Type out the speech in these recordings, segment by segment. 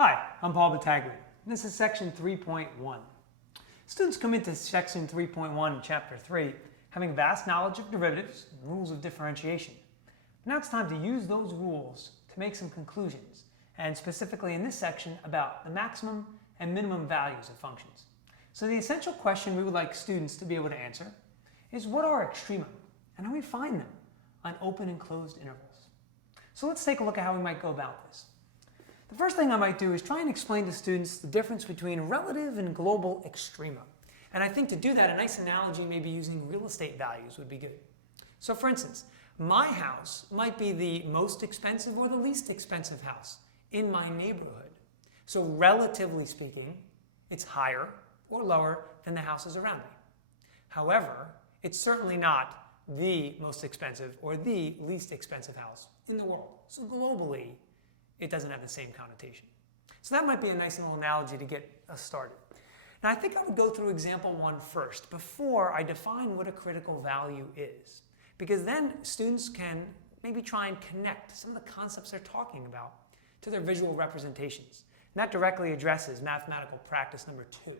Hi, I'm Paul Battaglia. This is section 3.1. Students come into section 3.1 in chapter 3 having vast knowledge of derivatives and rules of differentiation. But now it's time to use those rules to make some conclusions, and specifically in this section about the maximum and minimum values of functions. So the essential question we would like students to be able to answer is, what are extrema and how we find them on open and closed intervals? So let's take a look at how we might go about this. The first thing I might do is try and explain to students the difference between relative and global extrema. And I think to do that, a nice analogy, maybe using real estate values, would be good. So for instance, my house might be the most expensive or the least expensive house in my neighborhood. So relatively speaking, it's higher or lower than the houses around me. However, it's certainly not the most expensive or the least expensive house in the world. So globally, it doesn't have the same connotation. So that might be a nice little analogy to get us started. Now I think I would go through example 1 first before I define what a critical value is, because then students can maybe try and connect some of the concepts they're talking about to their visual representations. And that directly addresses mathematical practice number 2.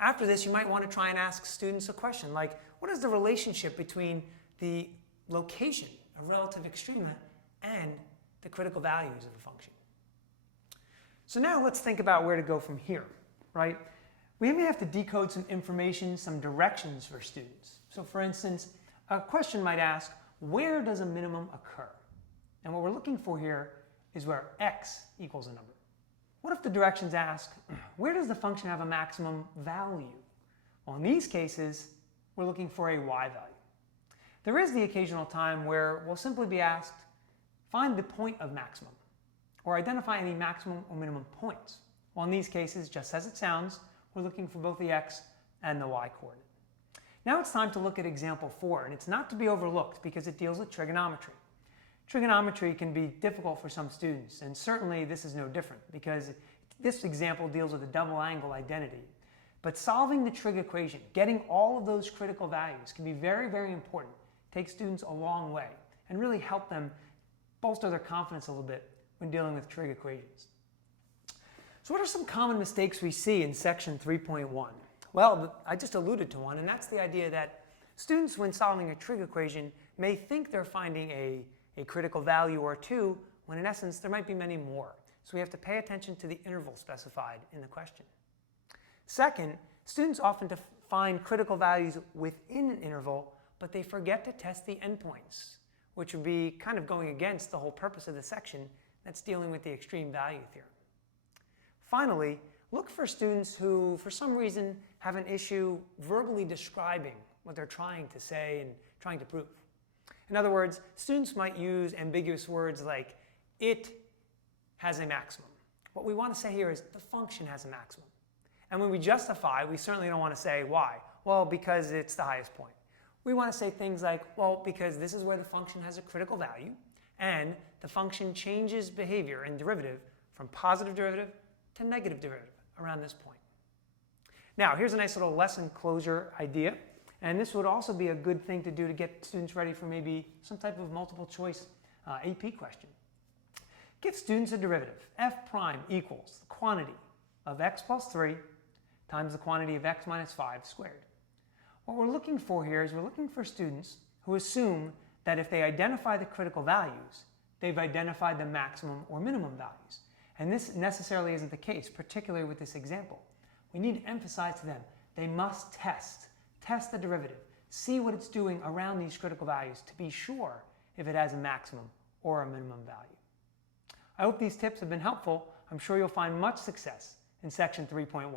After this, you might want to try and ask students a question like, what is the relationship between the location of relative extrema and the critical values of a function? So now let's think about where to go from here, right? We may have to decode some information, some directions for students. So for instance, a question might ask, where does a minimum occur? And what we're looking for here is where x equals a number. What if the directions ask, where does the function have a maximum value? Well, in these cases, we're looking for a y value. There is the occasional time where we'll simply be asked, find the point of maximum, or identify any maximum or minimum points. Well, in these cases, just as it sounds, we're looking for both the x and the y coordinate. Now it's time to look at example 4, and it's not to be overlooked because it deals with trigonometry. Trigonometry can be difficult for some students, and certainly this is no different because this example deals with a double angle identity. But solving the trig equation, getting all of those critical values, can be very, very important. Take students a long way and really help them bolster their confidence a little bit when dealing with trig equations. So what are some common mistakes we see in section 3.1? Well, I just alluded to one, and that's the idea that students, when solving a trig equation, may think they're finding a critical value or two, when in essence there might be many more. So we have to pay attention to the interval specified in the question. Second, students often find critical values within an interval, but they forget to test the endpoints, which would be kind of going against the whole purpose of the section that's dealing with the extreme value theorem. Finally, look for students who, for some reason, have an issue verbally describing what they're trying to say and trying to prove. In other words, students might use ambiguous words like, it has a maximum. What we want to say here is, the function has a maximum. And when we justify, we certainly don't want to say, why? Well, because it's the highest point. We want to say things like, well, because this is where the function has a critical value, and the function changes behavior in derivative from positive derivative to negative derivative around this point. Now, here's a nice little lesson closure idea, and this would also be a good thing to do to get students ready for maybe some type of multiple choice AP question. Give students a derivative. F prime equals the quantity of x plus 3 times the quantity of x minus 5 squared. What we're looking for here is we're looking for students who assume that if they identify the critical values, they've identified the maximum or minimum values. And this necessarily isn't the case, particularly with this example. We need to emphasize to them, they must test the derivative, see what it's doing around these critical values to be sure if it has a maximum or a minimum value. I hope these tips have been helpful. I'm sure you'll find much success in section 3.1.